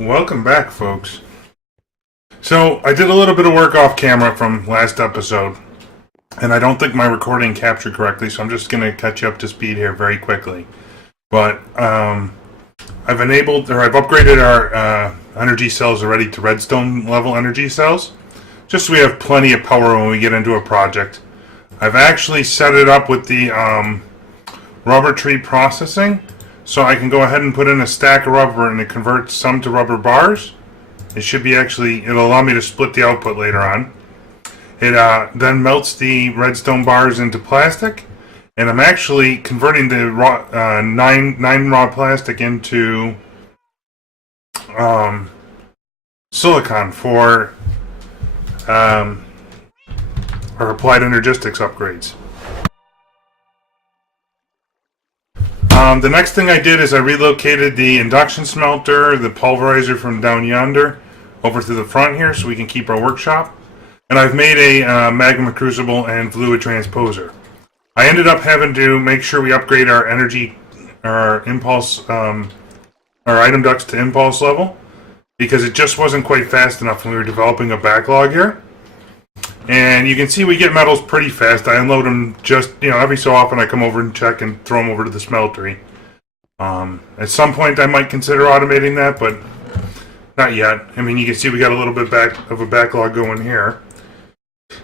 Welcome back, folks. So, I did a little bit of work off camera from last episode, and I don't think my recording captured correctly, so I'm just going to catch you up to speed here very quickly. But, I've upgraded our energy cells already to redstone level energy cells, just so we have plenty of power when we get into a project. I've actually set it up with the rubber tree processing, so I can go ahead and put in a stack of rubber and it converts some to rubber bars. It'll allow me to split the output later on. It then melts the redstone bars into plastic, and I'm actually converting the nine raw plastic into silicon for our applied energistics upgrades. The next thing I did is I relocated the induction smelter, the pulverizer from down yonder, over to the front here so we can keep our workshop. And I've made a magma crucible and fluid transposer. I ended up having to make sure we upgrade our impulse, our item ducts to impulse level, because it just wasn't quite fast enough when we were developing a backlog here. And you can see we get metals pretty fast. I unload them just, every so often I come over and check and throw them over to the smeltery. At some point I might consider automating that, but not yet. I mean, you can see we got a little bit of a backlog going here.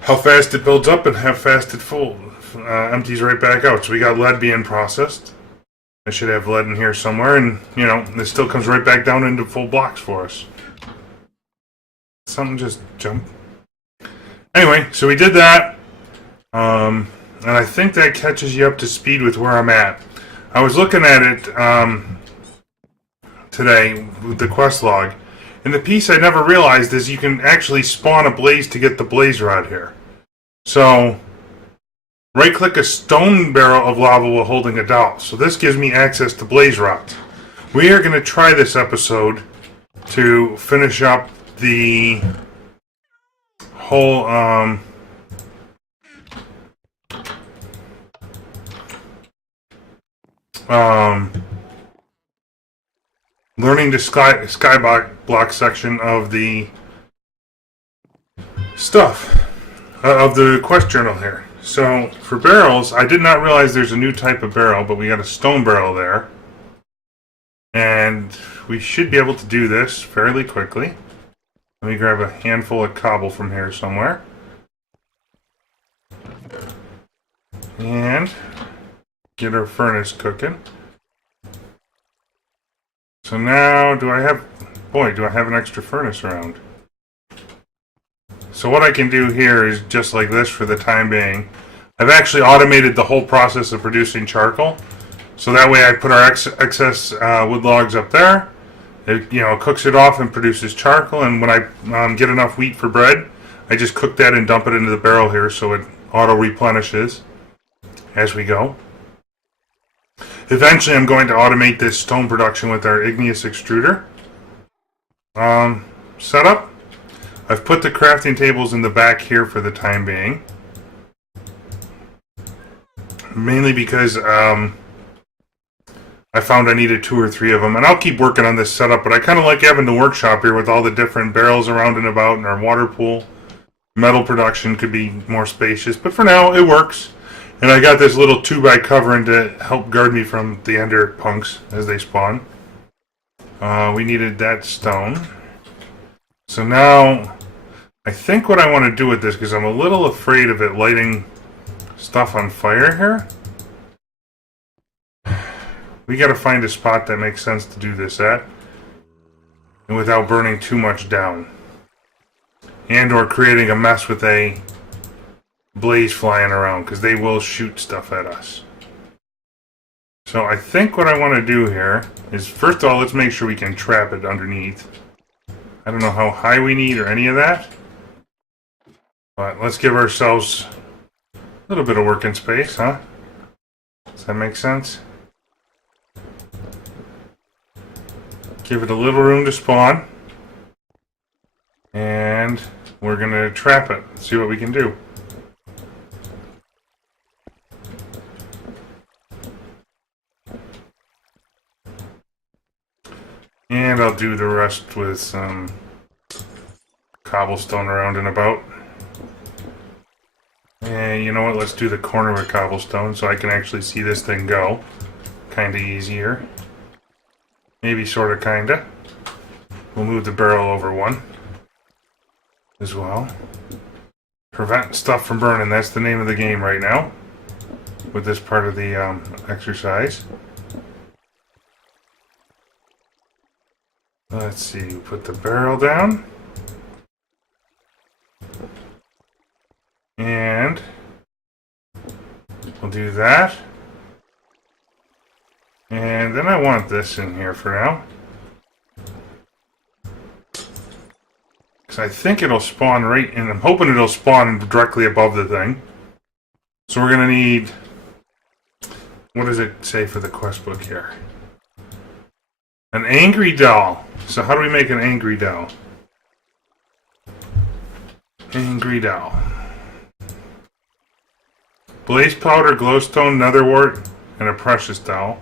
How fast it builds up and how fast it empties right back out. So we got lead being processed. I should have lead in here somewhere, and, this still comes right back down into full blocks for us. Something just jumped. Anyway, so we did that, and I think that catches you up to speed with where I'm at. I was looking at it today with the quest log, and the piece I never realized is you can actually spawn a blaze to get the blaze rod here. So, right-click a stone barrel of lava while holding a dowel. So this gives me access to blaze rods. We are going to try this episode to finish up the whole learning the skyblock section of the stuff of the quest journal here. So for barrels, I did not realize there's a new type of barrel, but we got a stone barrel there, and we should be able to do this fairly quickly. Let me grab a handful of cobble from here somewhere. And get our furnace cooking. So now, do I have an extra furnace around. So what I can do here is just like this for the time being. I've actually automated the whole process of producing charcoal. So that way I put our excess wood logs up there. It, cooks it off and produces charcoal, and when I get enough wheat for bread, I just cook that and dump it into the barrel here so it auto-replenishes as we go. Eventually, I'm going to automate this stone production with our igneous extruder setup. I've put the crafting tables in the back here for the time being, mainly because I found I needed 2 or 3 of them, and I'll keep working on this setup, but I kind of like having the workshop here with all the different barrels around and about, and our water pool. Metal production could be more spacious, but for now, it works. And I got this little 2x covering to help guard me from the ender punks as they spawn. We needed that stone. So now, I think what I want to do with this, because I'm a little afraid of it lighting stuff on fire here, we got to find a spot that makes sense to do this at, and without burning too much down, and or creating a mess with a blaze flying around, because they will shoot stuff at us. So I think what I want to do here is, first of all, let's make sure we can trap it underneath. I don't know how high we need or any of that, but let's give ourselves a little bit of working space, huh? Does that make sense? Give it a little room to spawn, and we're going to trap it, see what we can do. And And I'll do the rest with some cobblestone around and about. And you know what? Let's do the corner with cobblestone so I can actually see this thing go. Kinda easier. Maybe sorta kinda. We'll move the barrel over one as well. Prevent stuff from burning. That's the name of the game right now with this part of the exercise. Let's see. Put the barrel down. And we'll do that. And then I want this in here for now. Because I think it'll spawn right in. I'm hoping it'll spawn directly above the thing. So we're going to need... What does it say for the quest book here? An angry doll. So how do we make an angry doll? Angry doll. Blaze powder, glowstone, netherwort, and a precious doll.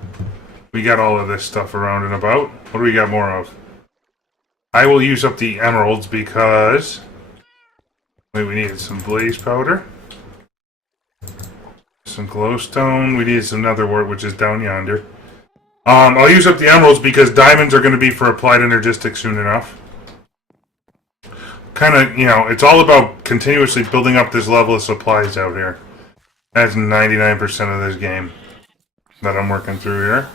We got all of this stuff around and about. What do we got more of? I will use up the emeralds because... Wait, we needed some blaze powder. Some glowstone. We needed some netherwort, which is down yonder. I'll use up the emeralds because diamonds are going to be for applied energistics soon enough. Kind of, you know, it's all about continuously building up this level of supplies out here. That's 99% of this game that I'm working through here.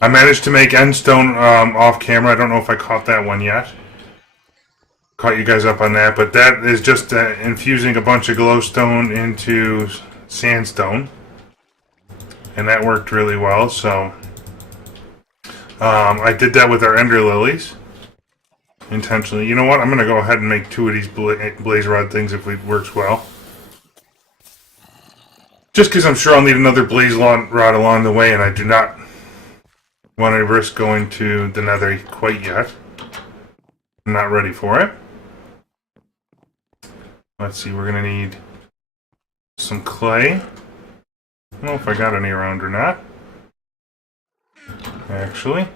I managed to make endstone off camera. I don't know if I caught that one yet. Caught you guys up on that, but that is just infusing a bunch of glowstone into sandstone. And that worked really well, so... I did that with our ender lilies. Intentionally. You know what? I'm going to go ahead and make 2 of these blaze rod things if it works well. Just because I'm sure I'll need another blaze rod along the way, and I do not want to risk going to the nether quite yet. I'm not ready for it. Let's see, we're going to need some clay. I don't know if I got any around or not. Actually.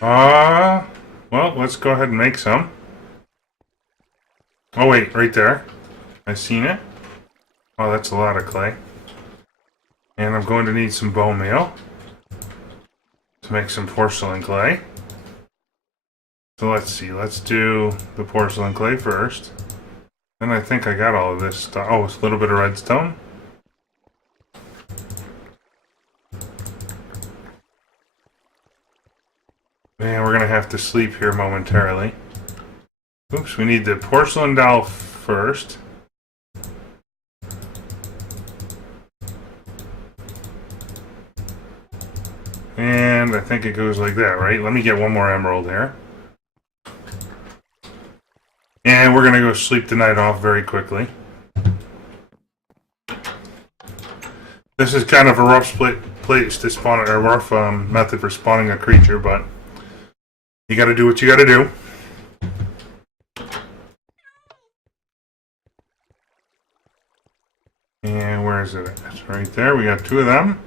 Well, let's go ahead and make some. Oh wait, right there. I seen it. Oh, that's a lot of clay. And I'm going to need some bone meal to make some porcelain clay. So let's see, let's do the porcelain clay first. Then I think I got all of this stuff. Oh, it's a little bit of redstone. And we're gonna have to sleep here momentarily. Oops, we need the porcelain doll first. And I think it goes like that, right? Let me get one more emerald here. And we're gonna go sleep the night off very quickly. This is kind of a rough place to spawn, or rough method for spawning a creature, but you gotta do what you gotta do. And where is it? It's right there. We got 2 of them.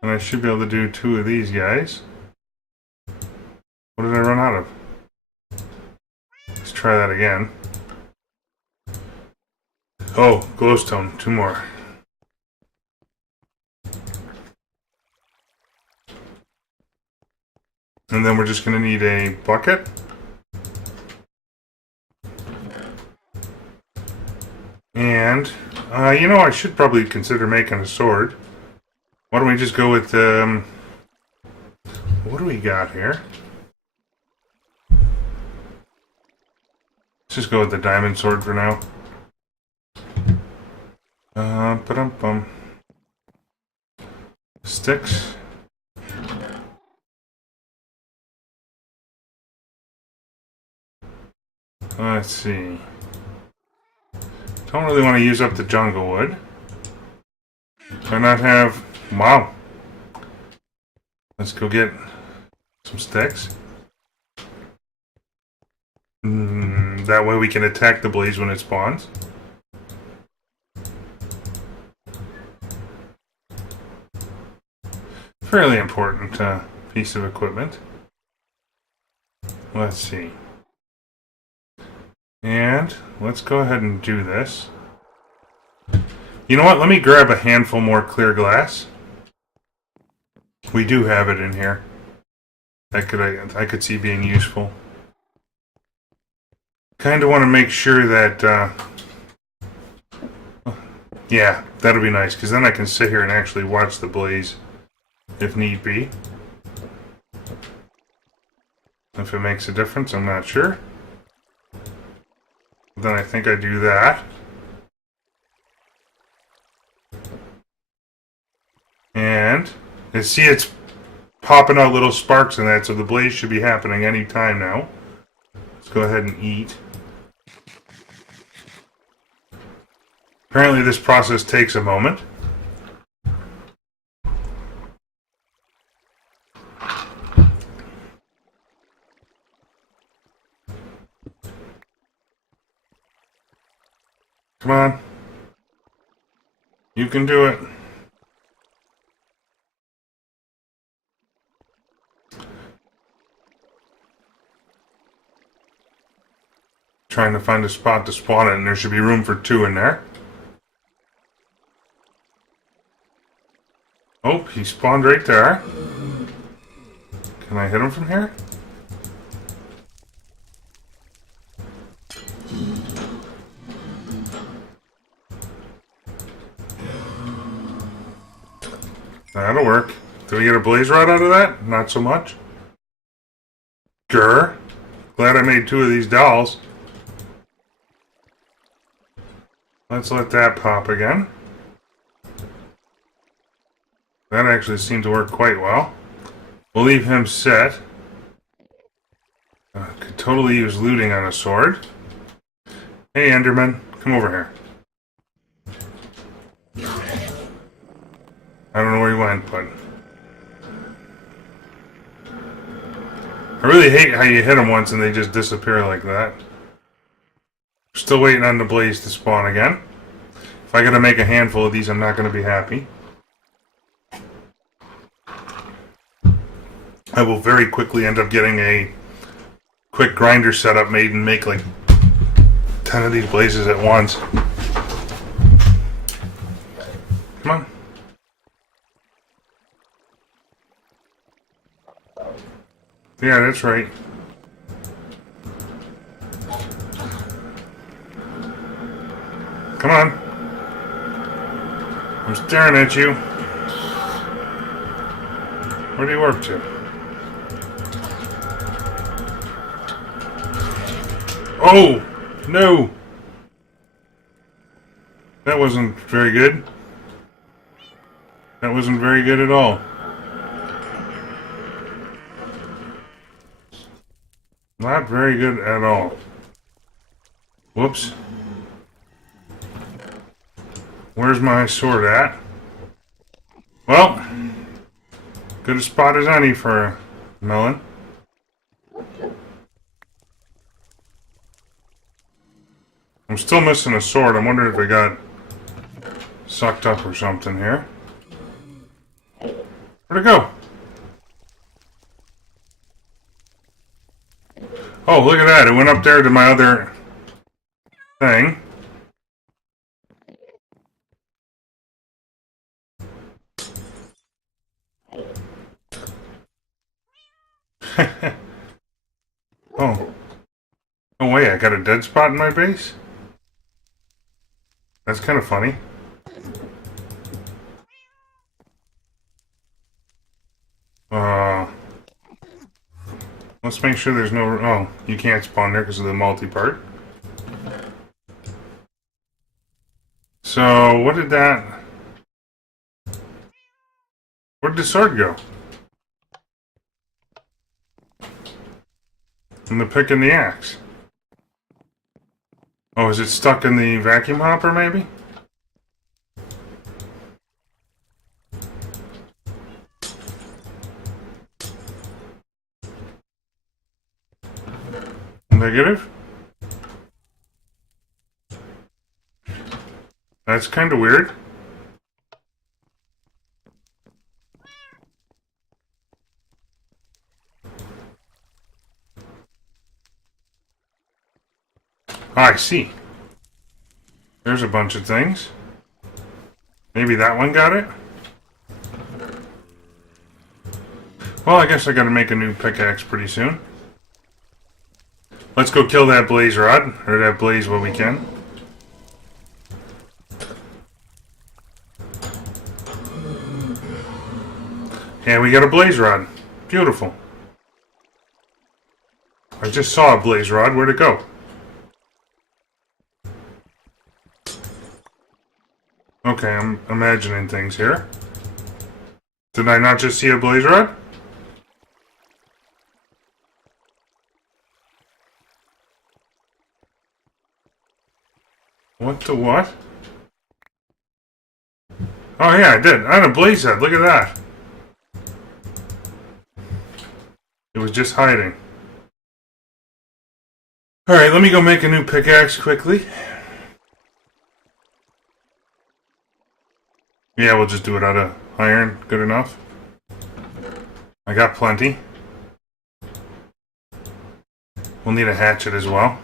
And I should be able to do 2 of these guys. What did I run out of? Let's try that again. Oh, glowstone. 2 more. And then we're just going to need a bucket. And, you know, I should probably consider making a sword. Why don't we just go with, what do we got here? Let's just go with the diamond sword for now. Sticks. Let's see. Don't really want to use up the jungle wood. Why not have... Wow. Let's go get some sticks. That way we can attack the blaze when it spawns. fairly important piece of equipment. Let's see. And let's go ahead and do this. You know what? Let me grab a handful more clear glass. We do have it in here. I could see being useful. Kind of want to make sure that, yeah, that'll be nice, because then I can sit here and actually watch the blaze, if need be. If it makes a difference, I'm not sure. Then I think I do that. And, you see it's popping out little sparks in that, so the blaze should be happening any time now. Let's go ahead and eat. Apparently this process takes a moment. Come on. You can do it. Trying to find a spot to spawn it, and there should be room for 2 in there. Oh, he spawned right there. Can I hit him from here? That'll work. Did we get a blaze rod out of that? Not so much. Grr. Glad I made 2 of these dolls. Let's let that pop again. That actually seemed to work quite well. We'll leave him set. Could totally use looting on a sword. Hey, Enderman, come over here. I don't know where he went, but... I really hate how you hit them once and they just disappear like that. Still waiting on the blaze to spawn again. If I gotta make a handful of these, I'm not gonna be happy. I will very quickly end up getting a quick grinder setup made and make like 10 of these blazes at once. Come on. Yeah, that's right. Come on. I'm staring at you. Where do you work to? Oh! No! That wasn't very good. That wasn't very good at all. Not very good at all. Whoops. Where's my sword at? Well, good a spot as any for a melon. I'm still missing a sword. I'm wondering if it got sucked up or something here. Where'd it go? Oh, look at that. It went up there to my other thing. Oh. Oh, wait. I got a dead spot in my base? That's kind of funny. Let's make sure there's no... Oh, you can't spawn there because of the multi-part. So, what did that... Where did the sword go? And the pick and the axe. Oh, is it stuck in the vacuum hopper, maybe? Negative? That's kind of weird. Oh, I see. There's a bunch of things. Maybe that one got it? Well, I guess I gotta make a new pickaxe pretty soon. Let's go kill that blaze rod, or that blaze while we can. And we got a blaze rod. Beautiful. I just saw a blaze rod. Where'd it go? Okay, I'm imagining things here. Did I not just see a blaze rod? What the what? Oh yeah, I did. I had a blaze head. Look at that. It was just hiding. Alright, let me go make a new pickaxe quickly. Yeah, we'll just do it out of iron. Good enough. I got plenty. We'll need a hatchet as well.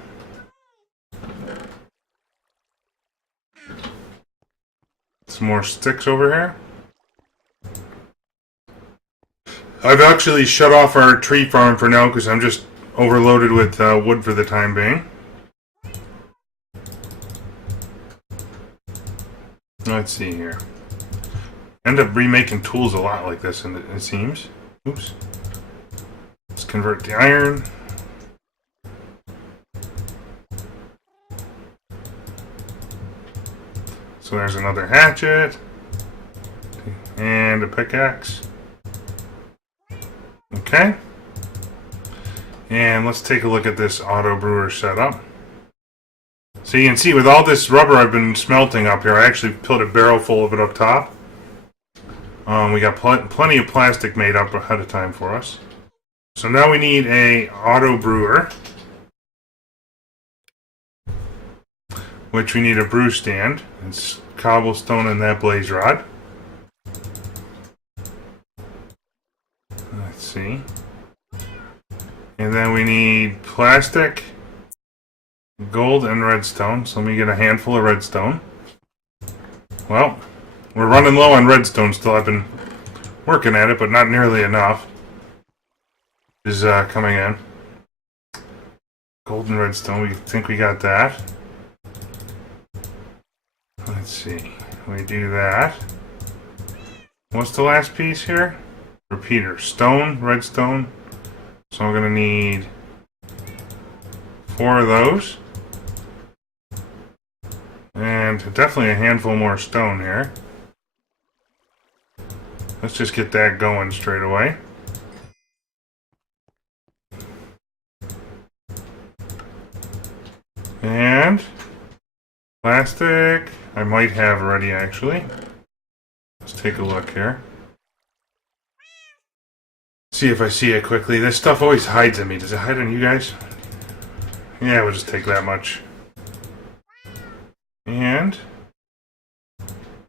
Some more sticks over here. I've actually shut off our tree farm for now because I'm just overloaded with wood for the time being. Let's see here. End up remaking tools a lot like this, and it seems. Oops. Let's convert the iron. So there's another hatchet. And a pickaxe. Okay. And let's take a look at this auto brewer setup. So you can see with all this rubber I've been smelting up here, I actually put a barrel full of it up top. We got plenty of plastic made up ahead of time for us. So now we need a auto brewer, which we need a brew stand. It's cobblestone and that blaze rod. Let's see. And then we need plastic, gold, and redstone. So let me get a handful of redstone. Well, we're running low on redstone still. I've been working at it, but not nearly enough is coming in. Gold and redstone, we think we got that. Let's see. We do that. What's the last piece here? Repeater. Stone, redstone. So I'm going to need 4 of those. And definitely a handful more stone here. Let's just get that going straight away. And plastic, I might have ready actually. Let's take a look here. See if I see it quickly. This stuff always hides in me. Does it hide on you guys? Yeah, we'll just take that much. And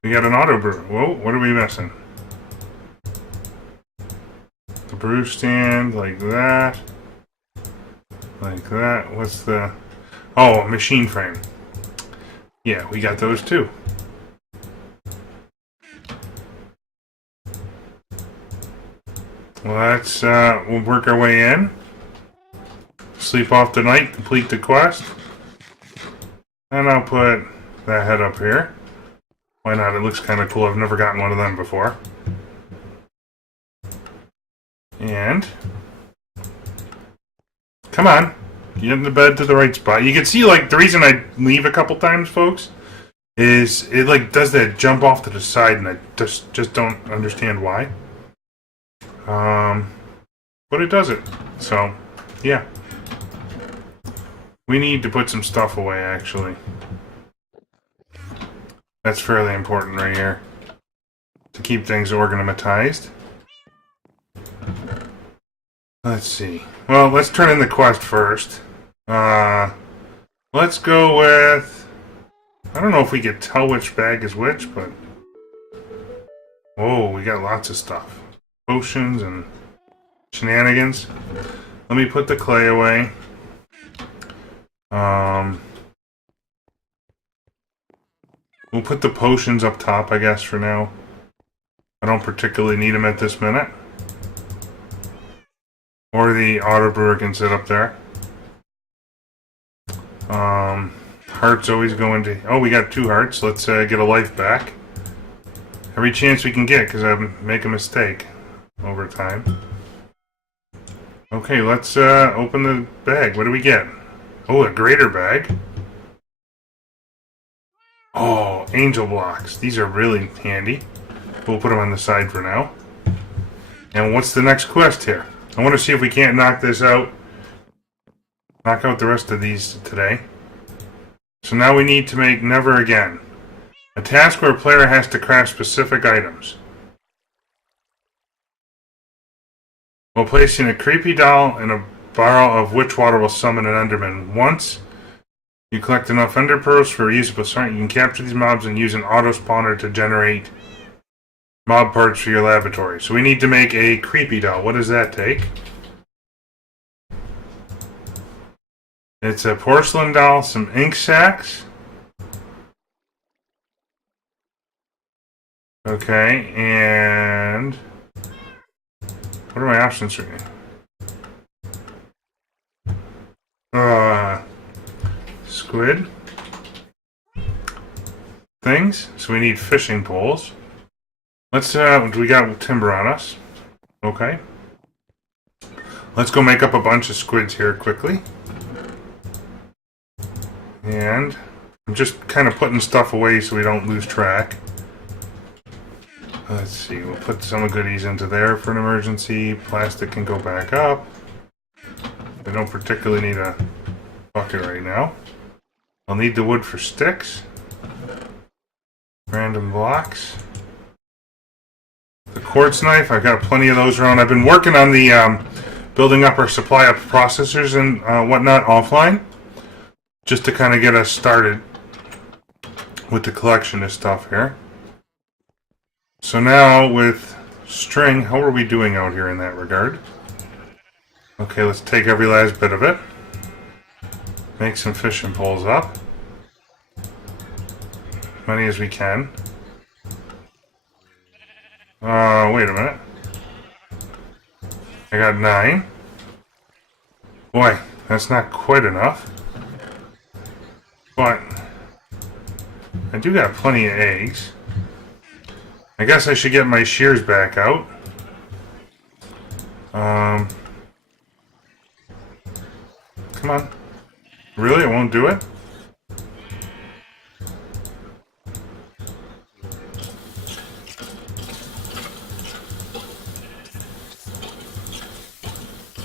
we got an auto brew. Whoa, what are we missing? The brew stand, like that. Like that. What's the... Oh, a machine frame. Yeah, we got those too. Well, let's we'll work our way in. Sleep off tonight, complete the quest. And I'll put that head up here. Why not? It looks kind of cool. I've never gotten one of them before. And come on, get in the bed to the right spot. You can see, like, the reason I leave a couple times, folks, is it like does that jump off to the side, and I just don't understand why. But it does it. So, yeah. We need to put some stuff away, actually. That's fairly important right here. To keep things organized. Let's see. Well, let's turn in the quest first. Let's go with... I don't know if we could tell which bag is which, but... Whoa, we got lots of stuff. Potions and shenanigans. Let me put the clay away. We'll put the potions up top, I guess, for now. I don't particularly need them at this minute. Or the auto brewer can sit up there. Hearts always go into... Oh, we got 2 hearts. Let's get a life back. Every chance we can get, because I make a mistake over time. Okay, let's open the bag. What do we get? Oh, a greater bag. Oh, angel blocks. These are really handy. We'll put them on the side for now. And what's the next quest here? I want to see if we can't knock this out. Knock out the rest of these today. So now we need to make Never Again. A task where a player has to craft specific items. While placing a creepy doll in a barrel of witch water will summon an Enderman. Once you collect enough Ender Pearls for reusable start, you can capture these mobs and use an auto spawner to generate mob parts for your laboratory. So we need to make a creepy doll. What does that take? It's a porcelain doll, some ink sacks. Okay, and what are my options for squid things. So we need fishing poles. Let's we got timber on us. Okay. Let's go make up a bunch of squids here quickly. And I'm just kind of putting stuff away so we don't lose track. Let's see, we'll put some goodies into there for an emergency. Plastic can go back up. I don't particularly need a bucket right now. I'll need the wood for sticks. Random blocks. The quartz knife, I've got plenty of those around. I've been working on the building up our supply of processors and whatnot offline. Just to kind of get us started with the collection of stuff here. So now with string, how are we doing out here in that regard? Okay, let's take every last bit of it. Make some fishing poles up. Many as we can. Wait a minute. I got 9. Boy, that's not quite enough. But I do got plenty of eggs. I guess I should get my shears back out. Come on. Really? It won't do it?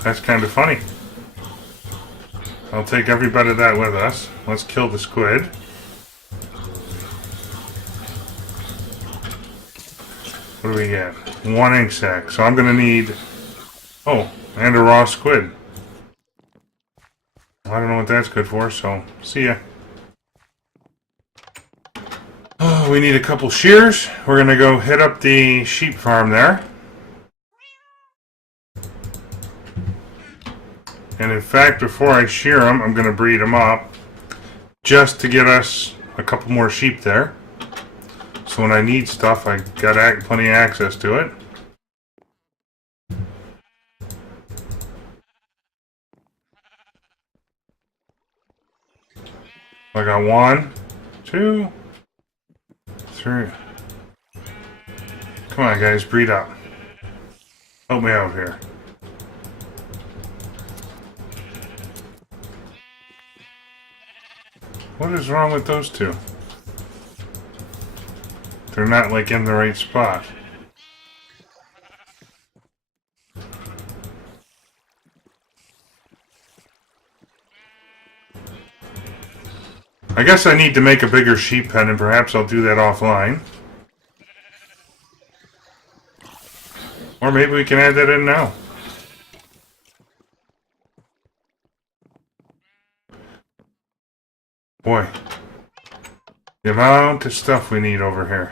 That's kind of funny. I'll take every bit of that with us. Let's kill the squid. What do we get? 1 ink sac. So I'm going to need... Oh, and a raw squid. I don't know what that's good for, so see ya. Oh, we need a couple shears. We're going to go hit up the sheep farm there. And in fact, before I shear them, I'm going to breed them up just to get us a couple more sheep there. So when I need stuff, I got plenty of access to it. I got 1, 2, 3. Come on, guys, breed up. Help me out here. What is wrong with those two? They're not like in the right spot. I guess I need to make a bigger sheep pen, and perhaps I'll do that offline. Or maybe we can add that in now. Boy, the amount of stuff we need over here.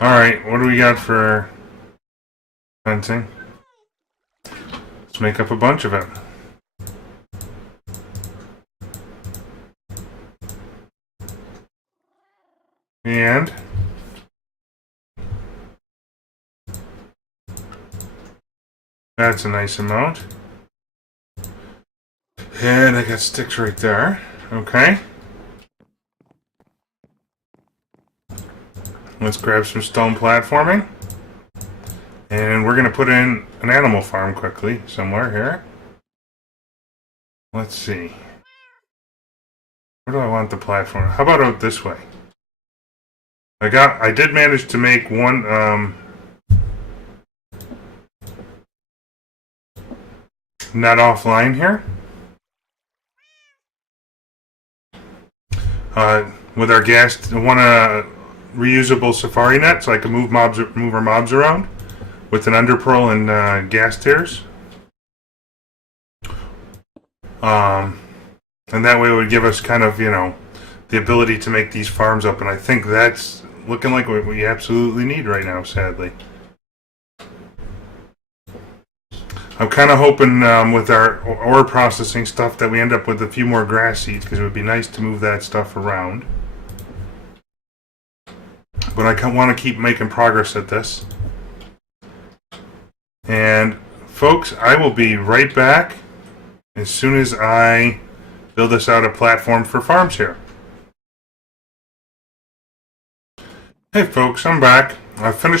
Alright, what do we got for fencing? Let's make up a bunch of it. And that's a nice amount. And I got sticks right there. Okay. Let's grab some stone platforming. And we're going to put in an animal farm quickly somewhere here. Let's see. Where do I want the platform? How about out this way? I did manage to make one net offline here. With our gas, one reusable safari net, so I can move our mobs around with an underpearl and gas tears. And that way it would give us kind of, the ability to make these farms up, and I think that's looking like what we absolutely need right now, sadly. I'm kind of hoping with our ore processing stuff that we end up with a few more grass seeds, because it would be nice to move that stuff around. But I want to keep making progress at this. And folks, I will be right back as soon as I build us out a platform for farms here. Hey folks, I'm back.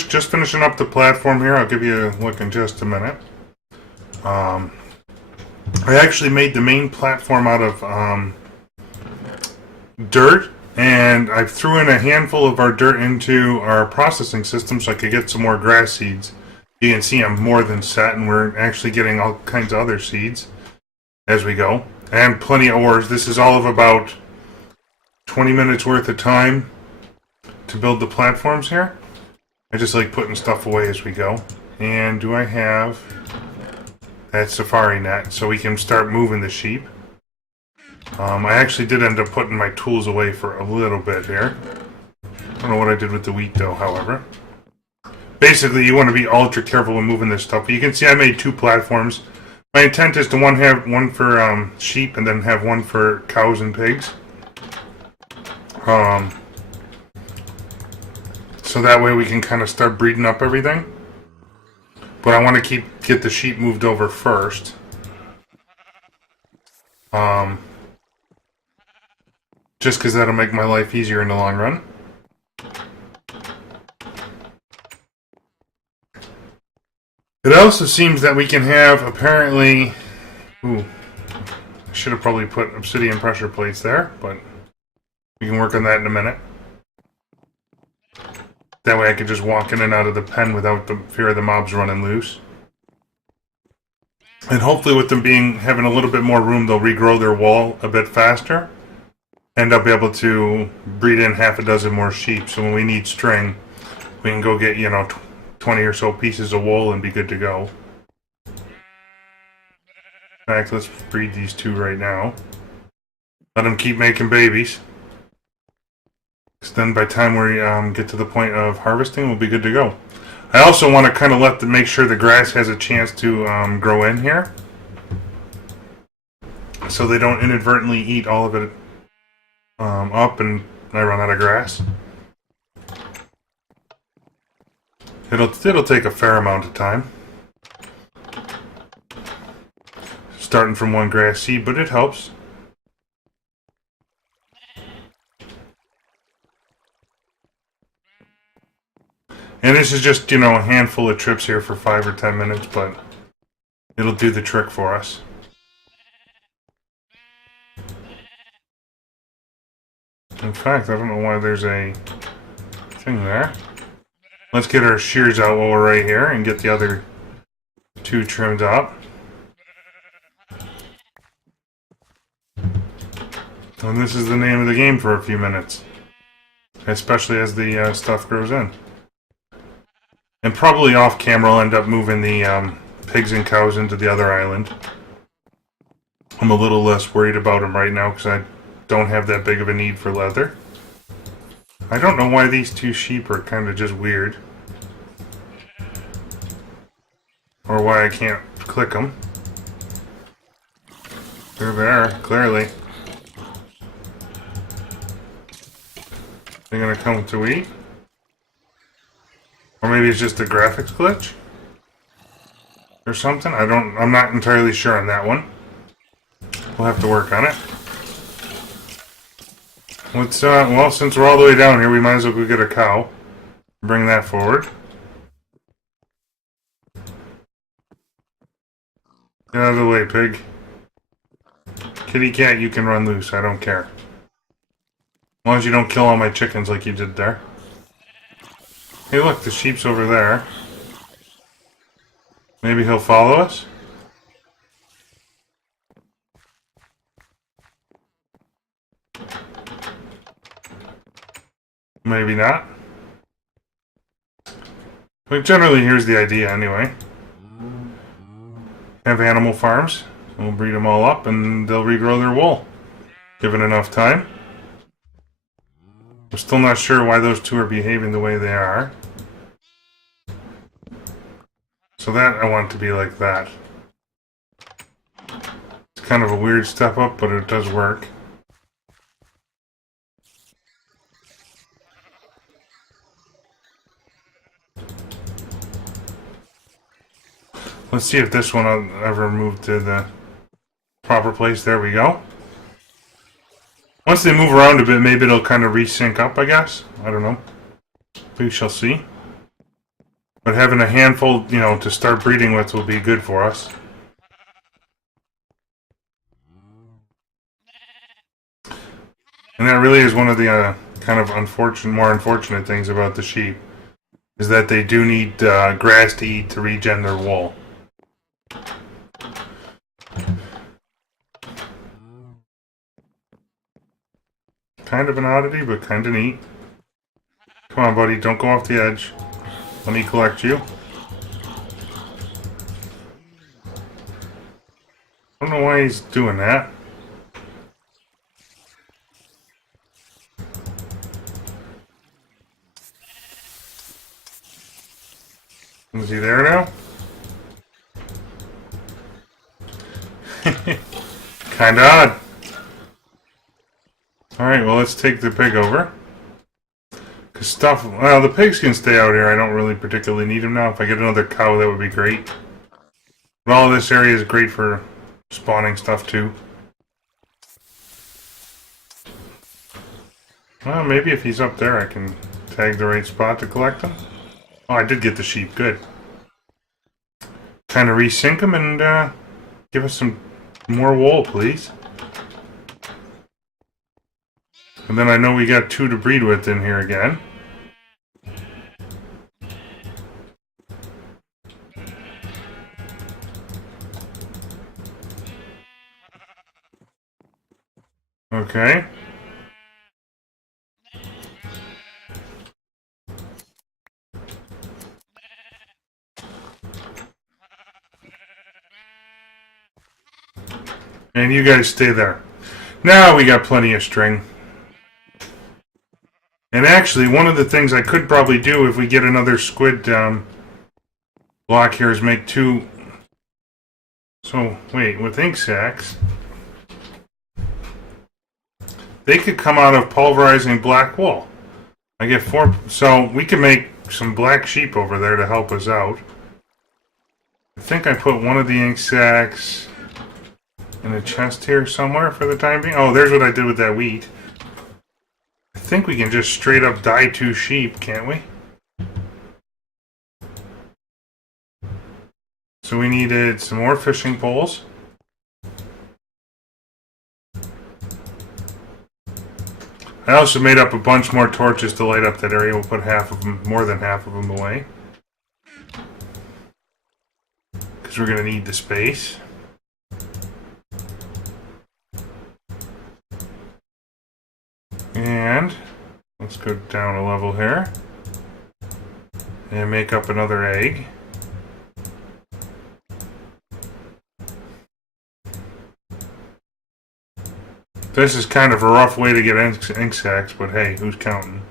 Just finishing up the platform here. I'll give you a look in just a minute. I actually made the main platform out of dirt, and I threw in a handful of our dirt into our processing system so I could get some more grass seeds. You can see I'm more than set, and we're actually getting all kinds of other seeds as we go. And plenty of ores. This is all of about 20 minutes worth of time to build the platforms here. I just like putting stuff away as we go. And do I have that safari net so we can start moving the sheep? I actually did end up putting my tools away for a little bit here. I don't know what I did with the wheat though, however. Basically, you want to be ultra careful when moving this stuff. You can see I made 2 platforms. My intent is to have one for sheep and then have one for cows and pigs. So that way we can kind of start breeding up everything. But I want to get the sheep moved over first. Just because that'll make my life easier in the long run. It also seems that we can have, apparently... Ooh. I should have probably put obsidian pressure plates there, but we can work on that in a minute. That way I could just walk in and out of the pen without the fear of the mobs running loose. And hopefully with them having a little bit more room, they'll regrow their wall a bit faster. And I'll be able to breed in half a dozen more sheep. So when we need string, we can go get, 20 or so pieces of wool and be good to go. In fact, let's breed these 2 right now. Let them keep making babies. Then by the time we get to the point of harvesting, we'll be good to go. I also want to kind of make sure the grass has a chance to grow in here, so they don't inadvertently eat all of it up and I run out of grass. It'll take a fair amount of time, starting from one grass seed, but it helps. And this is just, a handful of trips here for 5 or 10 minutes, but it'll do the trick for us. In fact, I don't know why there's a thing there. Let's get our shears out while we're right here and get the other 2 trimmed up. And this is the name of the game for a few minutes, especially as the stuff grows in. And probably off camera I'll end up moving the pigs and cows into the other island. I'm a little less worried about them right now because I don't have that big of a need for leather. I don't know why these 2 sheep are kind of just weird. Or why I can't click them. They're there, clearly. They're gonna come to eat. Or maybe it's just a graphics glitch? Or something? I'm not entirely sure on that one. We'll have to work on it. Well, since we're all the way down here, we might as well go get a cow. Bring that forward. Get out of the way, pig. Kitty cat, you can run loose. I don't care. As long as you don't kill all my chickens like you did there. Hey, look, the sheep's over there. Maybe he'll follow us? Maybe not. But generally, here's the idea anyway. Have animal farms. We'll breed them all up and they'll regrow their wool. Given enough time. I'm still not sure why those two are behaving the way they are. So that I want it to be like that. It's kind of a weird step up, but it does work. Let's see if this one will ever move to the proper place. There we go. Once they move around a bit, maybe it'll kind of resync up, I guess. I don't know. We shall see. But having a handful, you know, to start breeding with will be good for us. And that really is one of the kind of more unfortunate things about the sheep. Is that they do need grass to eat to regen their wool. Kind of an oddity, but kind of neat. Come on, buddy, don't go off the edge. Let me collect you. I don't know why he's doing that. Is he there now? Kinda odd. Alright, well, let's take the pig over. Cause well, the pigs can stay out here. I don't really particularly need them now. If I get another cow, that would be great. But all of this area is great for spawning stuff too. Well, maybe if he's up there, I can tag the right spot to collect them. Oh, I did get the sheep. Good. Kind of resync them and give us some more wool, please. And then I know we got 2 to breed with in here again. Okay. And you guys stay there. Now we got plenty of string. And actually, one of the things I could probably do if we get another squid block here is make 2... So, wait, with ink sacs... They could come out of pulverizing black wool. I get 4... So, we can make some black sheep over there to help us out. I think I put one of the ink sacs in a chest here somewhere for the time being. Oh, there's what I did with that wheat. I think we can just straight up dye 2 sheep, can't we? So we needed some more fishing poles. I also made up a bunch more torches to light up that area. We'll put half of them, more than half of them away. Because we're going to need the space. And let's go down a level here. And make up another egg. This is kind of a rough way to get ink sacs, but hey, who's counting?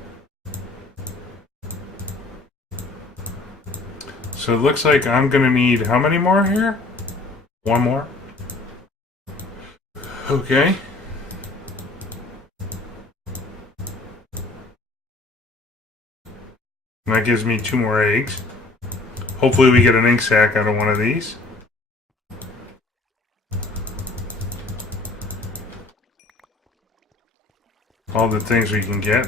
So it looks like I'm going to need how many more here? 1 more? Okay. And that gives me 2 more eggs. Hopefully we get an ink sac out of one of these. All the things we can get.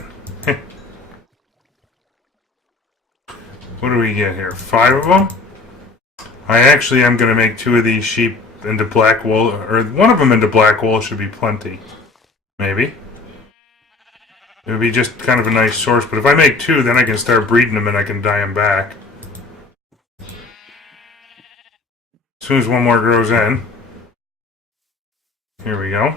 What do we get here? 5 of them? I actually am going to make 2 of these sheep into black wool, or one of them into black wool should be plenty. Maybe. It would be just kind of a nice source, but if I make 2, then I can start breeding them and I can dye them back. As soon as one more grows in. Here we go.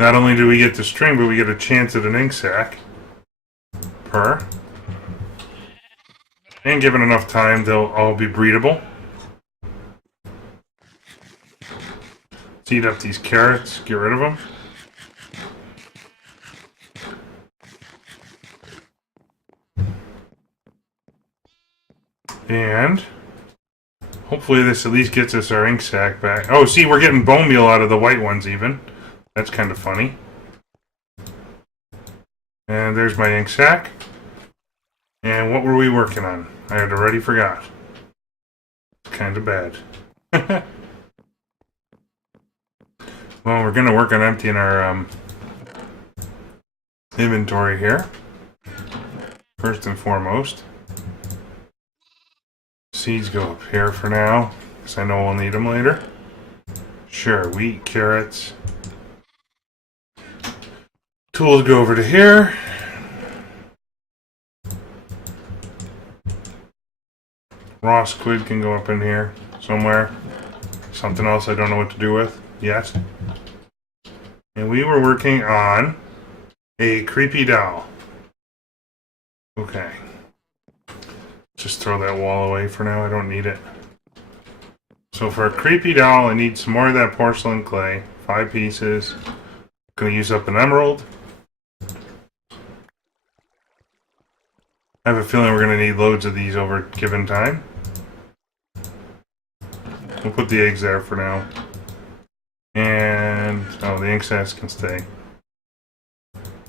Not only do we get the string, but we get a chance at an ink sac. Per. And given enough time, they'll all be breedable. Let's eat up these carrots, get rid of them. And hopefully this at least gets us our ink sac back. Oh, see, we're getting bone meal out of the white ones even. That's kind of funny. And there's my ink sac. And what were we working on? I had already forgot. It's kind of bad. Well, we're going to work on emptying our inventory here. First and foremost. Seeds go up here for now, because I know we'll need them later. Sure, wheat, carrots. Tools go over to here. Raw squid can go up in here somewhere. Something else I don't know what to do with yet. And we were working on a creepy doll. Okay. Just throw that wall away for now. I don't need it. So for a creepy doll, I need some more of that porcelain clay. 5 pieces. Gonna use up an emerald. I have a feeling we're gonna need loads of these over a given time. We'll put the eggs there for now. And, oh, the ink sacs can stay.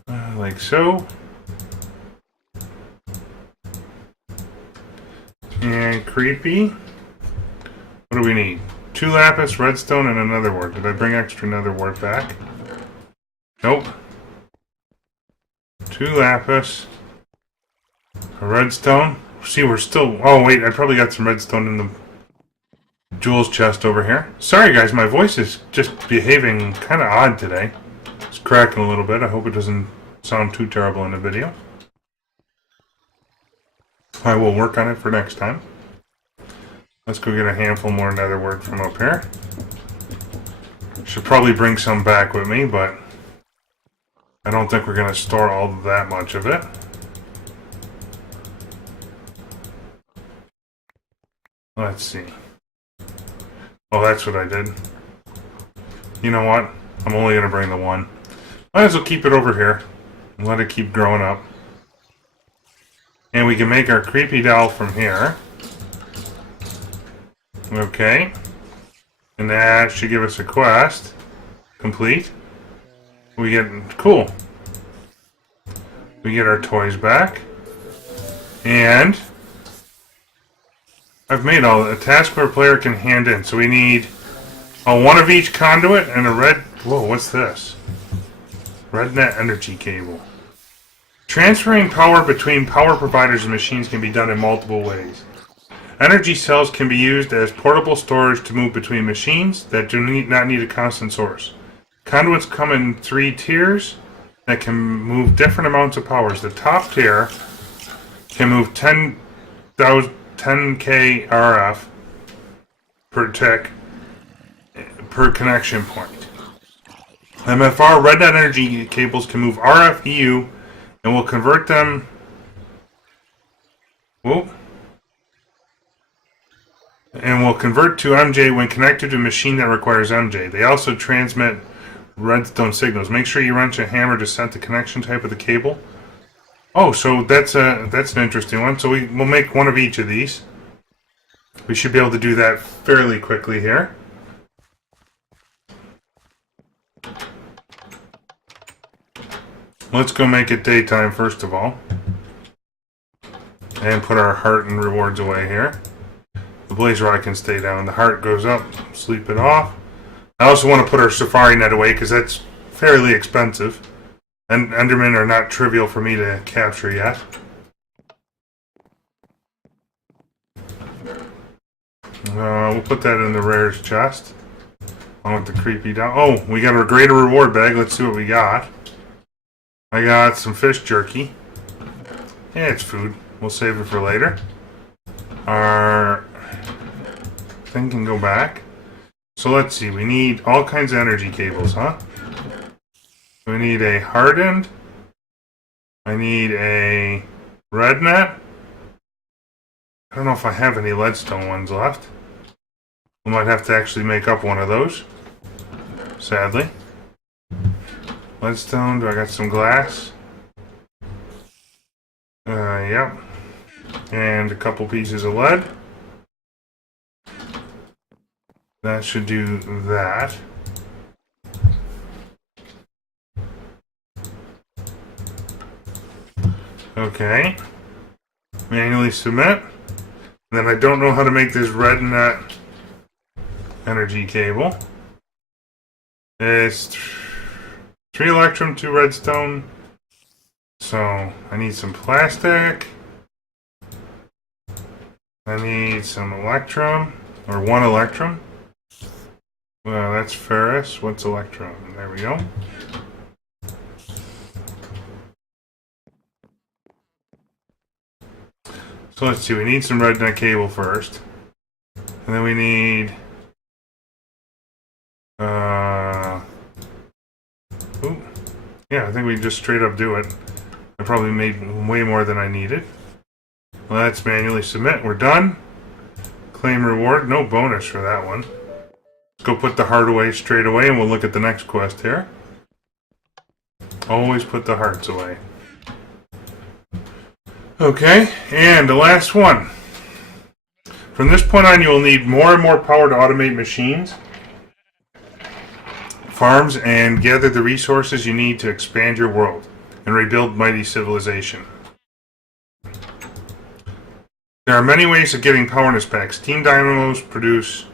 Like so. And creepy. What do we need? 2 lapis, redstone, and another wart. Did I bring extra nether wart back? Nope. 2 lapis. A redstone. See, we're still... Oh, wait, I probably got some redstone in the jewels chest over here. Sorry, guys, my voice is just behaving kind of odd today. It's cracking a little bit. I hope it doesn't sound too terrible in the video. I will work on it for next time. Let's go get a handful more nether wart from up here. Should probably bring some back with me, but I don't think we're going to store all that much of it. Let's see. Oh, that's what I did. You know what? I'm only going to bring the 1. Might as well keep it over here and let it keep growing up. And we can make our creepy doll from here. Okay. And that should give us a quest. Complete. We get... Cool. We get our toys back. And I've made a task where a player can hand in. So we need a 1 of each conduit and a red... Whoa, what's this? Red net energy cable. Transferring power between power providers and machines can be done in multiple ways. Energy cells can be used as portable storage to move between machines that do not need a constant source. Conduits come in 3 tiers that can move different amounts of powers. The top tier can move 10k RF per tick per connection point. MFR red net energy cables can move RF EU and will convert them. Whoop. And will convert to MJ when connected to a machine that requires MJ. They also transmit redstone signals. Make sure you wrench a hammer to set the connection type of the cable. Oh, so that's an interesting one. So we'll make 1 of each of these. We should be able to do that fairly quickly here. Let's go make it daytime first of all. And put our heart and rewards away here. The blaze rod can stay down. The heart goes up. Sleep it off. I also want to put our safari net away because that's fairly expensive. And Endermen are not trivial for me to capture yet. We'll put that in the rares chest. Along with the creepy down. Oh, we got a greater reward bag. Let's see what we got. I got some fish jerky. Yeah, it's food. We'll save it for later. Our thing can go back. So let's see. We need all kinds of energy cables, huh? We need a hardened. I need a red net. I don't know if I have any leadstone ones left. We might have to actually make up one of those. Sadly. Leadstone. Do I got some glass? Yep. And a couple pieces of lead. That should do that. Okay. Manually submit. And then I don't know how to make this red net energy cable. It's 3 electrum, 2 redstone. So I need some plastic. I need some electrum, or 1 electrum. Well, that's ferrous. What's electrum? There we go. So let's see, we need some red net cable first. And then we need... yeah, I think we just straight up do it. I probably made way more than I needed. Let's manually submit. We're done. Claim reward. No bonus for that one. Let's go put the heart away straight away and we'll look at the next quest here. Always put the hearts away. Okay, and the last one. From this point on, you will need more and more power to automate machines, farms, and gather the resources you need to expand your world and rebuild mighty civilization. There are many ways of getting power in this pack. Steam dynamos produce...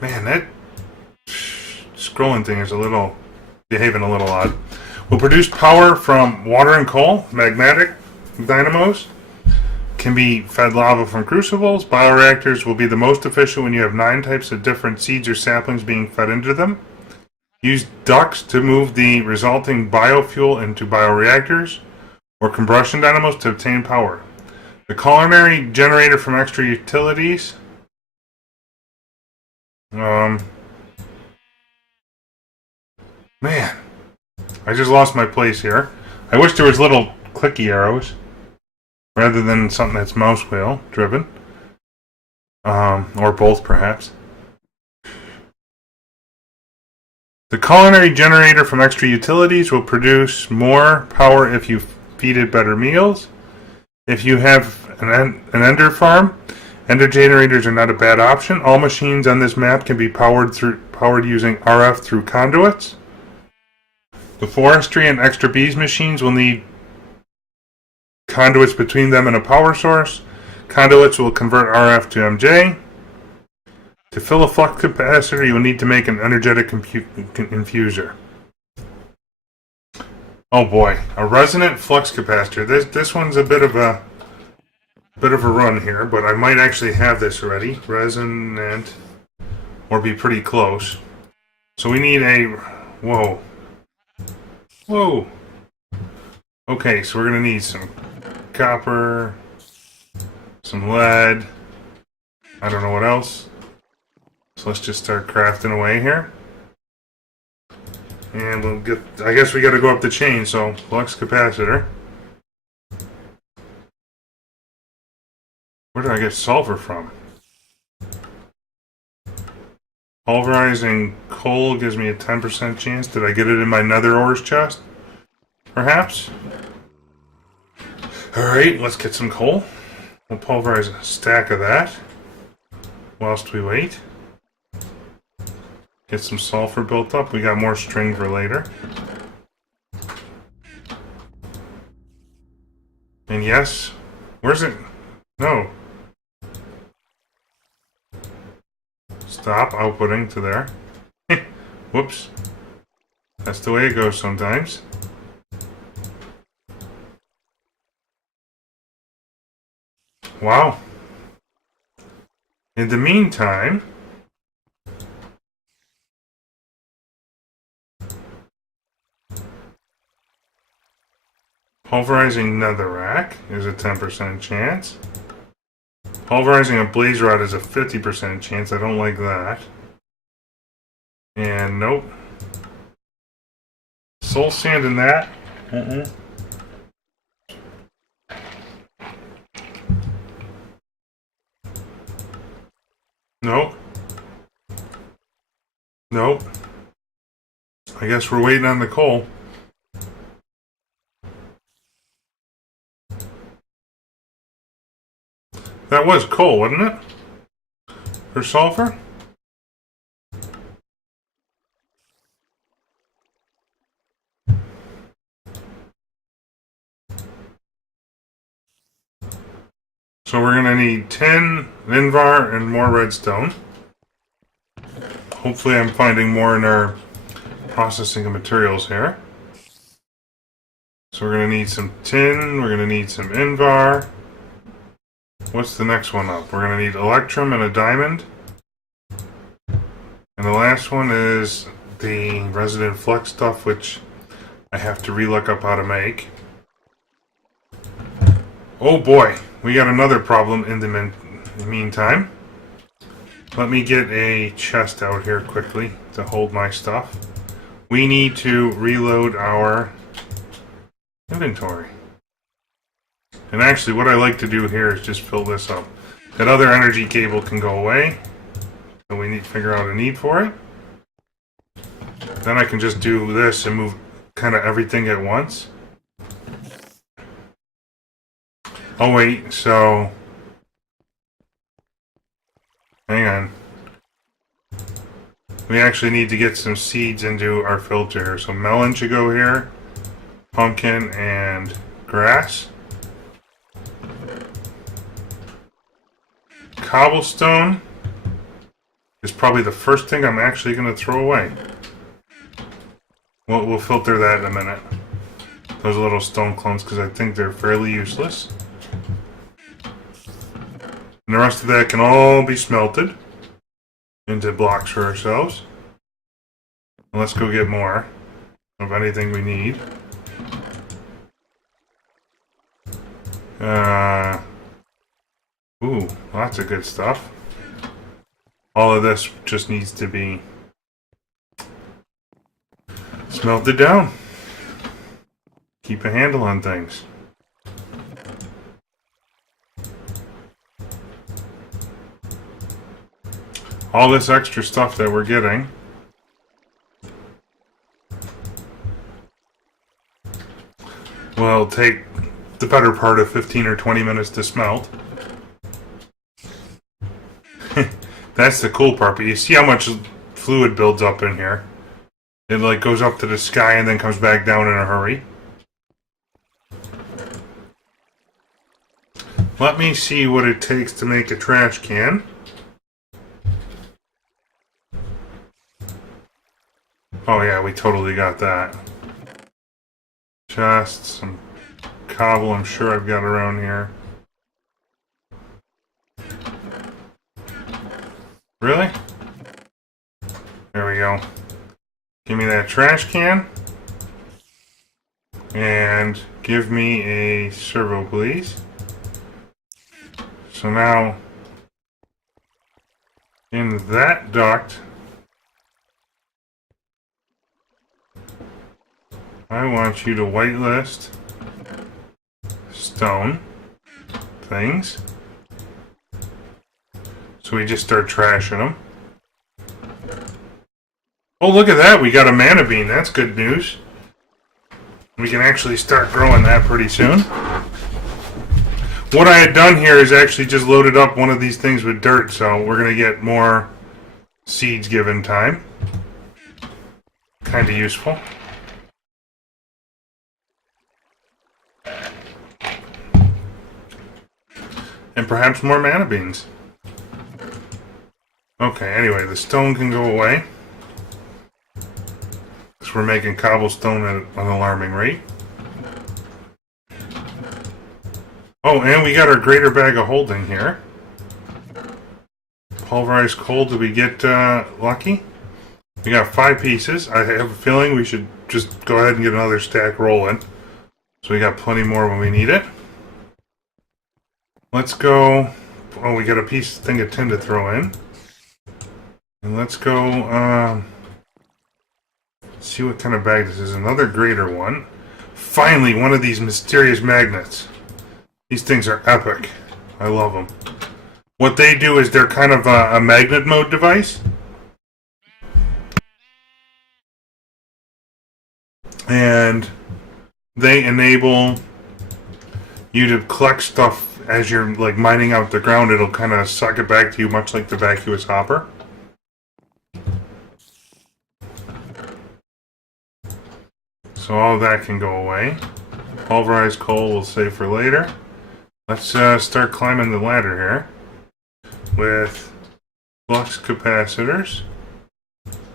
Man, that scrolling thing is behaving a little odd. Will produce power from water and coal. Magmatic dynamos can be fed lava from crucibles. Bioreactors will be the most efficient when you have 9 types of different seeds or saplings being fed into them. Use ducts to move the resulting biofuel into bioreactors, or combustion dynamos to obtain power. The culinary generator from extra utilities. Man, I just lost my place here. I wish there was little clicky arrows rather than something that's mouse wheel driven, or both perhaps. The culinary generator from extra utilities will produce more power if you feed it better meals. If you have an ender farm, ender generators are not a bad option. All machines on this map can be powered using RF through conduits. The forestry and extra bees machines will need conduits between them and a power source. Conduits will convert RF to MJ. To fill a flux capacitor, you will need to make an energetic infuser. Oh boy, a resonant flux capacitor. This one's a bit of a run here, but I might actually have this already. Resonant, or be pretty close. So we need a... Whoa. Okay, so we're gonna need some copper, some lead, I don't know what else. So let's just start crafting away here. And we'll get, I guess we gotta go up the chain, so flux capacitor. Where do I get sulfur from? Pulverizing coal gives me a 10% chance. Did I get it in my nether ores chest? Perhaps? Alright, let's get some coal. We'll pulverize a stack of that whilst we wait. Get some sulfur built up. We got more string for later. And yes, where's it? No. Stop outputting to there. Whoops. That's the way it goes sometimes. Wow. In the meantime, pulverizing netherrack is a 10% chance. Pulverizing a blaze rod is a 50% chance. I don't like that. And nope. Soul sand in that. Nope. Nope. I guess we're waiting on the coal. That was coal, wasn't it? For sulfur? So we're going to need 10 Invar and more redstone. Hopefully I'm finding more in our processing of materials here. So we're going to need some tin, we're going to need some Invar. What's the next one up? We're going to need Electrum and a diamond. And the last one is the resident flux stuff, which I have to relook up how to make. Oh boy, we got another problem in the meantime. Let me get a chest out here quickly to hold my stuff. We need to reload our inventory. And actually, what I like to do here is just fill this up. That other energy cable can go away. So we need to figure out a need for it. Then I can just do this and move kind of everything at once. Oh wait, so... hang on. We actually need to get some seeds into our filter here. So melon should go here. Pumpkin and grass. Cobblestone is probably the first thing I'm actually going to throw away. We'll filter that in a minute. Those little stone clones, because I think they're fairly useless. And the rest of that can all be smelted into blocks for ourselves. And let's go get more of anything we need. Ooh, lots of good stuff. All of this just needs to be smelted down. Keep a handle on things. All this extra stuff that we're getting will take the better part of 15 or 20 minutes to smelt. That's the cool part, but you see how much fluid builds up in here. It like goes up to the sky and then comes back down in a hurry. Let me see what it takes to make a trash can. Oh yeah, we totally got that. Just some cobble I'm sure I've got around here. Really? There we go. Give me that trash can. And give me a servo, please. So now, in that duct, I want you to whitelist stone things. So we just start trashing them. Oh, look at that. We got a mana bean. That's good news. We can actually start growing that pretty soon. What I had done here is actually just loaded up one of these things with dirt, so we're going to get more seeds given time. Kind of useful. And perhaps more mana beans. Okay, anyway, the stone can go away. Because we're making cobblestone at an alarming rate. Oh, and we got our greater bag of holding here. Pulverized coal, did we get lucky? We got 5 pieces. I have a feeling we should just go ahead and get another stack rolling. So we got plenty more when we need it. Let's go... Oh, we got a thing of tin to throw in. And let's go... see what kind of bag this is. Another greater one. Finally, one of these mysterious magnets. These things are epic. I love them. What they do is they're kind of a magnet mode device. And they enable you to collect stuff as you're like mining out the ground. It'll kind of suck it back to you, much like the vacuous hopper. So all that can go away. Pulverized coal we'll save for later. Let's start climbing the ladder here with flux capacitors.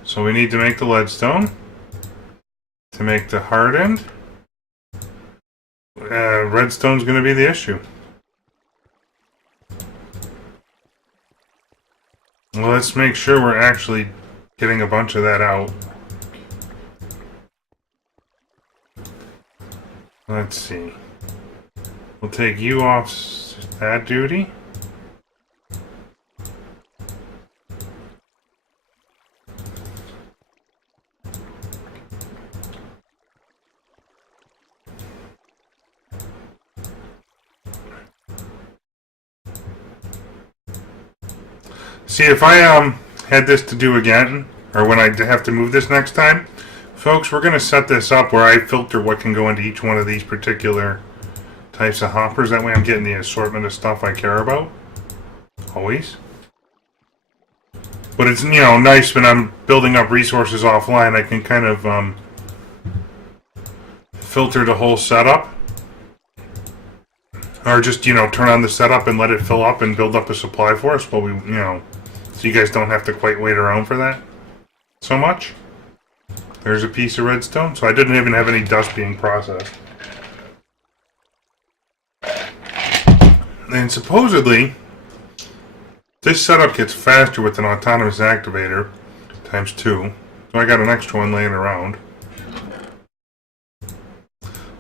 So we need to make the leadstone. To make the hardened, redstone's going to be the issue. Well, let's make sure we're actually getting a bunch of that out. Let's see. We'll take you off that duty. See, if I had this to do again, or when I have to move this next time, folks, we're going to set this up where I filter what can go into each one of these particular types of hoppers. That way I'm getting the assortment of stuff I care about. Always. But it's, you know, nice when I'm building up resources offline, I can kind of filter the whole setup. Or just, you know, turn on the setup and let it fill up and build up a supply for us while we, you know, so you guys don't have to quite wait around for that so much. There's a piece of redstone, so I didn't even have any dust being processed. And supposedly, this setup gets faster with an autonomous activator times 2. So I got an extra one laying around.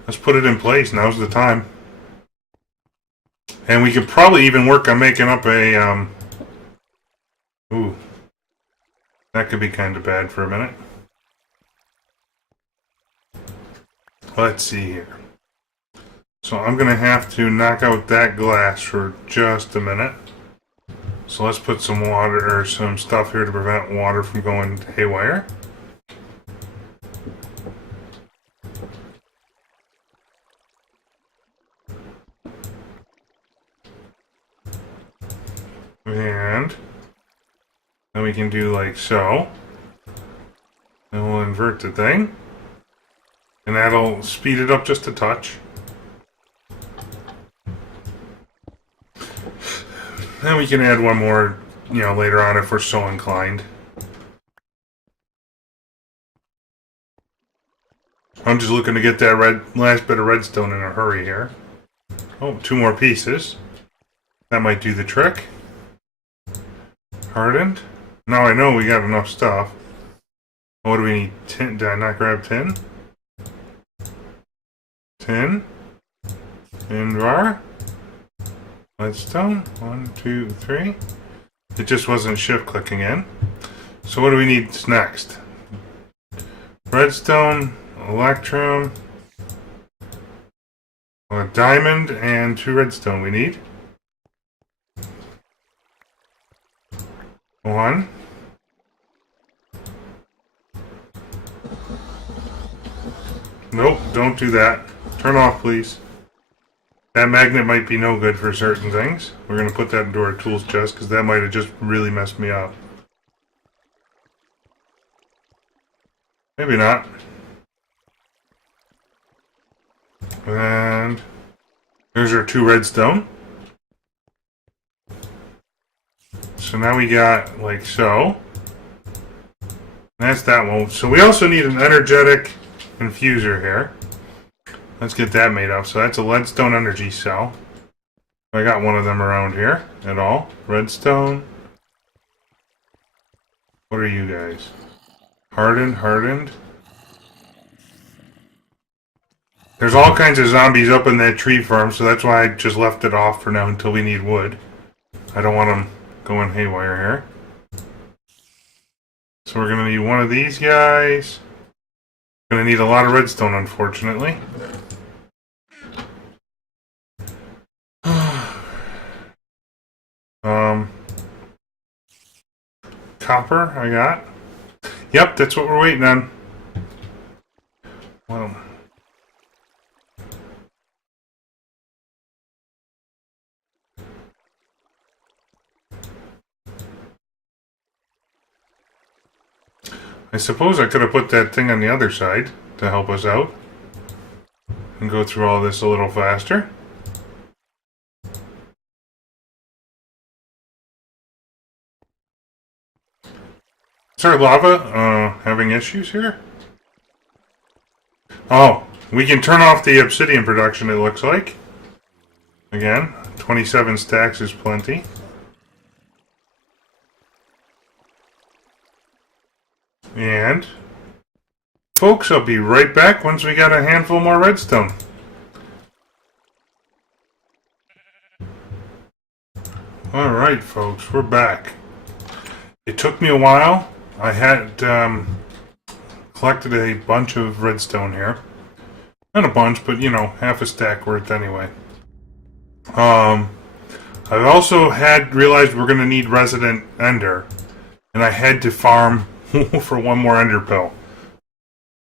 Let's put it in place. Now's the time. And we could probably even work on making up a, ooh. That could be kind of bad for a minute. Let's see here. So I'm going to have to knock out that glass for just a minute. So let's put some water, or some stuff here to prevent water from going haywire. And then we can do like so. And we'll invert the thing. And that'll speed it up just a touch. Then we can add one more, you know, later on if we're so inclined. I'm just looking to get that last bit of redstone in a hurry here. Oh, 2 more pieces. That might do the trick. Hardened. Now I know we got enough stuff. What do we need? Tin? Did I not grab tin? Tin. Invar. Redstone. 1, 2, 3. It just wasn't shift clicking in. So what do we need next? Redstone, electrum, a diamond, and 2 redstone we need. 1. Nope, don't do that. Turn off, please. That magnet might be no good for certain things. We're going to put that into our tools chest because that might have just really messed me up. Maybe not. And there's our 2 redstone. So now we got like so. That's that one. So we also need an energetic infuser here. Let's get that made up. So that's a leadstone energy cell. I got one of them around here at all. Redstone. What are you guys? Hardened. There's all kinds of zombies up in that tree farm, so that's why I just left it off for now until we need wood. I don't want them going haywire here. So we're going to need one of these guys. Going to need a lot of redstone, unfortunately. Copper, I got. Yep, that's what we're waiting on. Well, I suppose I could have put that thing on the other side to help us out and go through all this a little faster. Is our lava having issues here? Oh, we can turn off the obsidian production, it looks like. Again, 27 stacks is plenty. And, folks, I'll be right back once we got a handful more redstone. Alright, folks, we're back. It took me a while. I had collected a bunch of redstone here. Not a bunch, but, you know, half a stack worth anyway. I also had realized we're going to need resident ender. And I had to farm for one more ender pill.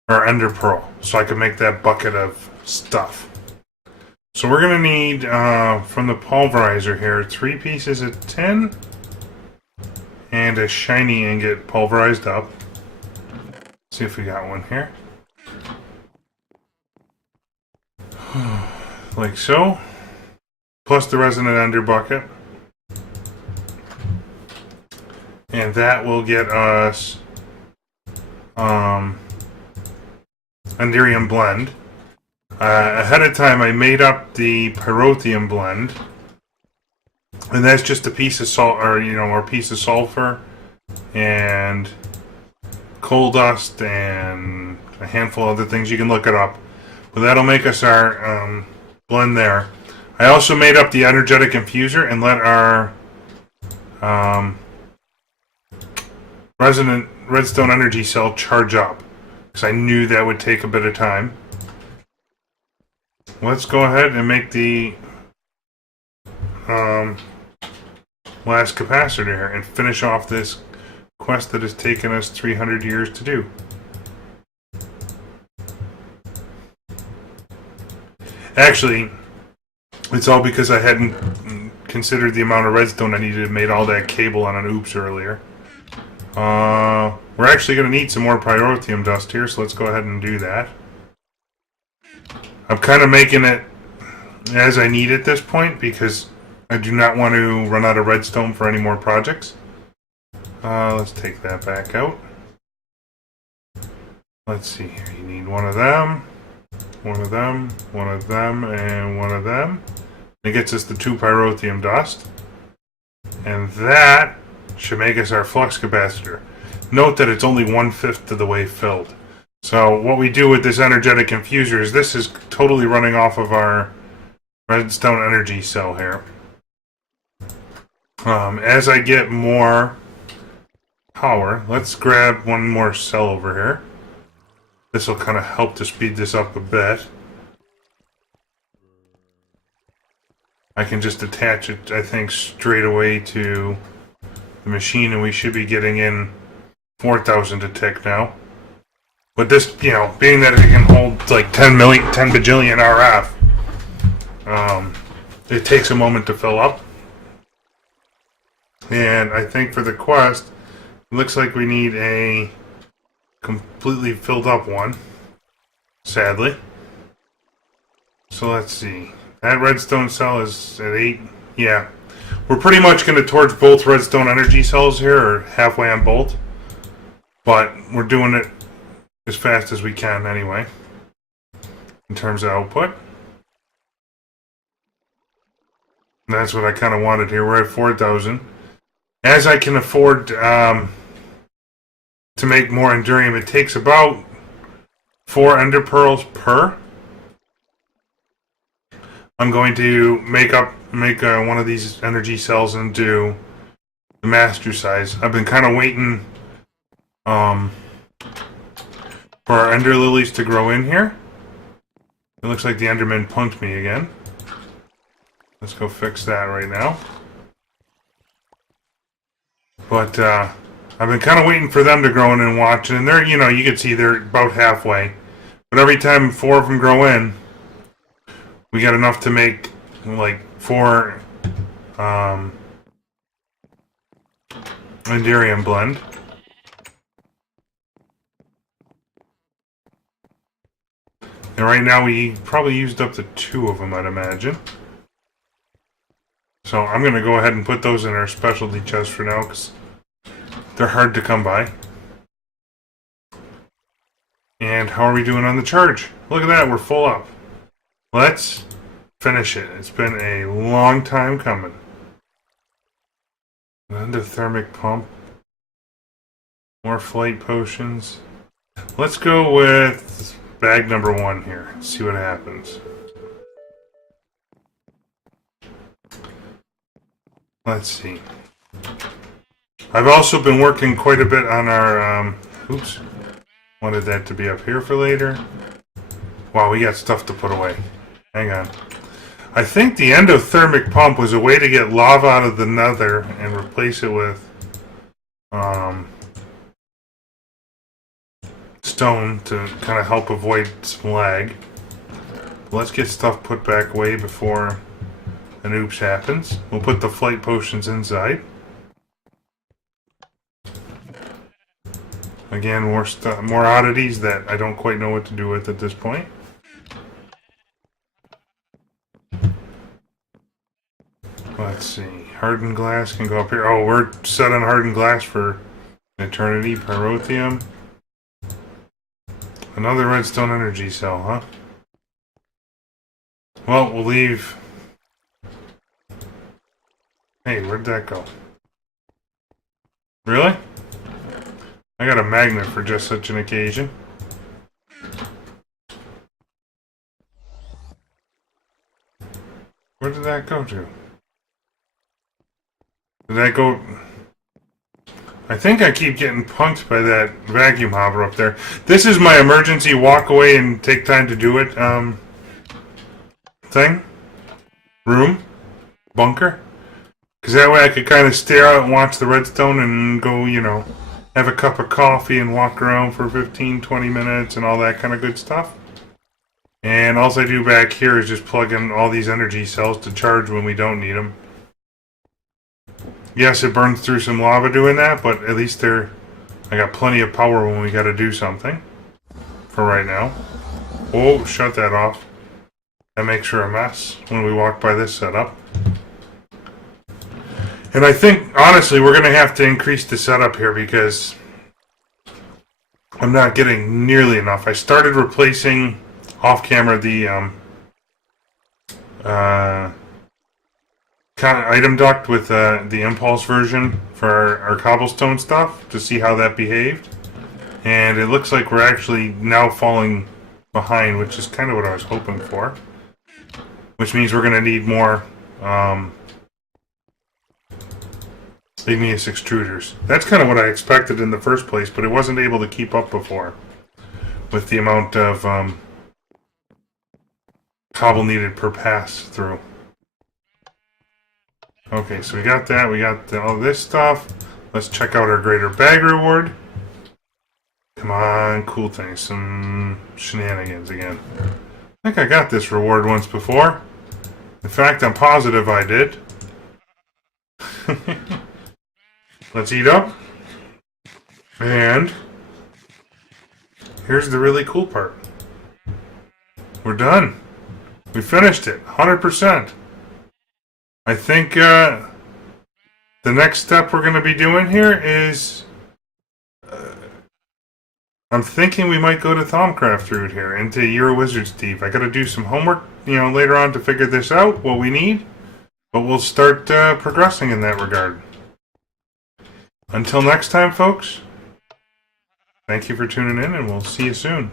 Or ender pearl. So I could make that bucket of stuff. So we're going to need, from the pulverizer here, 3 pieces of tin. And a shiny ingot pulverized up. Let's see if we got one here. Like so. Plus the resident ender bucket. And that will get us Enderium blend. Ahead of time I made up the pyrotheum blend. And that's just a piece of salt, or a piece of sulfur and coal dust and a handful of other things. You can look it up, but that'll make us our blend there. I also made up the energetic infuser and let our resonant redstone energy cell charge up because I knew that would take a bit of time. Let's go ahead and make the last capacitor here and finish off this quest that has taken us 300 years to do. Actually, it's all because I hadn't considered the amount of redstone I needed and made all that cable on an oops earlier. We're actually going to need some more pyrotheum dust here, so let's go ahead and do that. I'm kind of making it as I need at this point because I do not want to run out of redstone for any more projects. Let's take that back out. Let's see here. You need one of them, one of them, one of them, and one of them. It gets us the 2 pyrotheum dust. And that should make us our flux capacitor. Note that it's only 1/5 of the way filled. So what we do with this energetic infuser is this is totally running off of our redstone energy cell here. As I get more power, let's grab one more cell over here. This will kind of help to speed this up a bit. I can just attach it, I think, straight away to the machine, and we should be getting in 4,000 a tick now. But this, being that it can hold like 10 bajillion RF, it takes a moment to fill up. And I think for the quest, it looks like we need a completely filled up one, sadly. So let's see. That redstone cell is at 8. Yeah. We're pretty much going to torch both redstone energy cells here, or halfway on both. But we're doing it as fast as we can anyway, in terms of output. And that's what I kind of wanted here. We're at 4,000. As I can afford to make more Endurium, it takes about 4 ender pearls per. I'm going to make one of these energy cells into the master size. I've been kind of waiting for our ender lilies to grow in here. It looks like the enderman punked me again. Let's go fix that right now. But I've been kind of waiting for them to grow in and watching, and they're, you can see they're about halfway. But every time 4 of them grow in, we got enough to make like 4 Endurium blend. And right now we probably used up to 2 of them, I'd imagine. So I'm going to go ahead and put those in our specialty chest for now, because they're hard to come by. And how are we doing on the charge? Look at that, we're full up. Let's finish it. It's been a long time coming. An endothermic pump. More flight potions. Let's go with bag number 1 here. See what happens. Let's see. I've also been working quite a bit on our, oops. Wanted that to be up here for later. Wow, we got stuff to put away. Hang on. I think the endothermic pump was a way to get lava out of the nether and replace it with stone to kind of help avoid some lag. Let's get stuff put back away before an oops happens. We'll put the flight potions inside. Again, more oddities that I don't quite know what to do with at this point. Let's see. Hardened glass can go up here. Oh, we're set on hardened glass for eternity. Pyrotheum. Another redstone energy cell, huh? Well, we'll leave. Hey, where'd that go? Really? I got a magnet for just such an occasion. Where did that go to? Did that go... I think I keep getting punked by that vacuum hopper up there. This is my emergency walk away and take time to do it thing. Room. Bunker. Because that way I could kind of stare out and watch the redstone and go, have a cup of coffee and walk around for 15, 20 minutes and all that kind of good stuff. And all I do back here is just plug in all these energy cells to charge when we don't need them. Yes, it burns through some lava doing that, but at least I got plenty of power when we got to do something. For right now. Oh, shut that off. That makes her a mess when we walk by this setup. And I think, honestly, we're going to have to increase the setup here because I'm not getting nearly enough. I started replacing off-camera the kind of item duct with the impulse version for our cobblestone stuff to see how that behaved. And it looks like we're actually now falling behind, which is kind of what I was hoping for. Which means we're going to need more igneous extruders. That's kind of what I expected in the first place, but it wasn't able to keep up before with the amount of cobble needed per pass through. Okay, so we got that. We got all this stuff. Let's check out our greater bag reward. Come on, cool things. Some shenanigans again. I think I got this reward once before. In fact, I'm positive I did. Let's eat up. And here's the really cool part. We're done. We finished it. 100%. I think the next step we're going to be doing here is I'm thinking we might go to Thaumcraft route here into Euro Wizard Steve. I got to do some homework, later on to figure this out, what we need, but we'll start progressing in that regard. Until next time, folks, thank you for tuning in, and we'll see you soon.